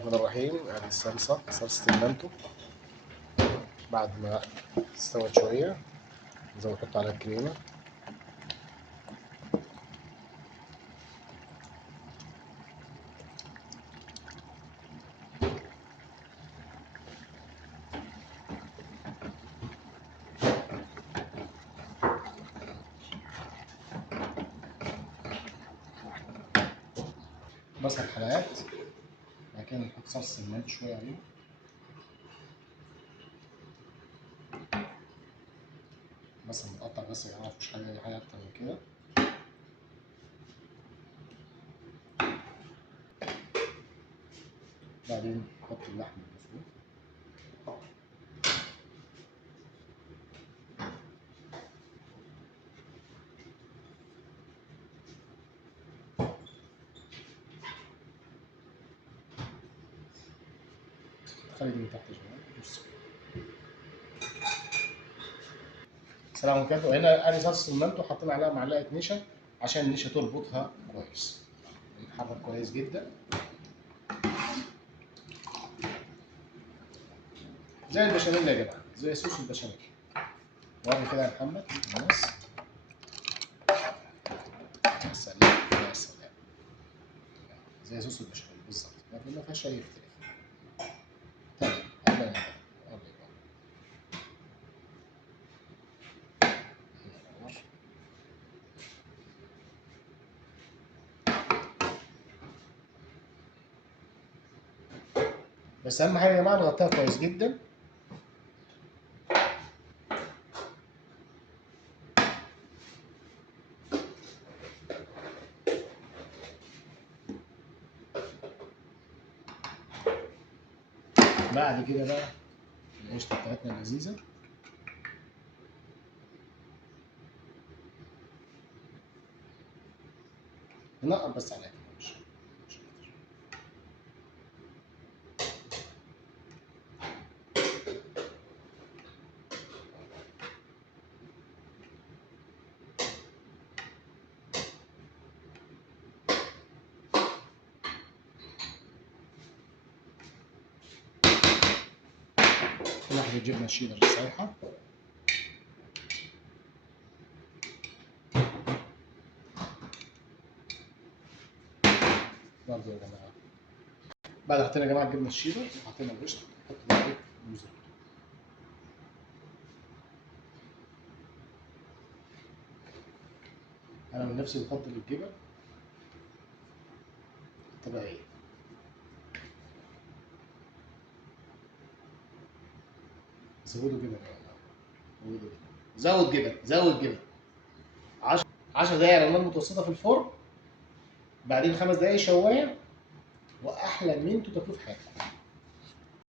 الرحمن الرحيم. ادي صلصة المانتو بعد ما استوت شوية زي ما نحط عليها الكريمة. بصل حلقات، بعد كده نحط صلصة المانتو شوية عليها. بصل متقطع بس يا جماعة، مفيش أي حاجة أكتر من كده. بعدين نحط اللحم المفروم. خلي دي من تحت يا جماعة. بص. السلام عليكم. وهنا ادي صلصة المانتو حاطين عليها معلقة نشا عشان النشا تربطها كويس. نحرك كويس جدا زي البشاميل يا جماعة، زي صوص البشاميل. وري كده يا محمد الناس. يا سلام يا سلام، زي صوص البشاميل بالظبط، ما فيهاش أي اختلاف. تمام، الله ينور الله ينور. بس أهم حاجة يا جماعة نغطيها كويس جدا. بعد كده بقى القشطة بتاعتنا اللذيذة. ننقط بس عليها كده مش أكتر. واحدة جبنة الشيدر السايحة. برضه يا جماعة بعد حطينا يا جماعة الجبنة الشيدر وحطينا القشطة، نحط بقى إيه موزاريلا. أنا من نفسي بفضل الجبن الطبيعية. زودوا جبن يا جماعة، زود جبن، زود جبن. 10 دقايق على نار متوسطة في الفرن، بعدين 5 دقايق شواية، وأحلى منتو تاكلوه في حياتكم.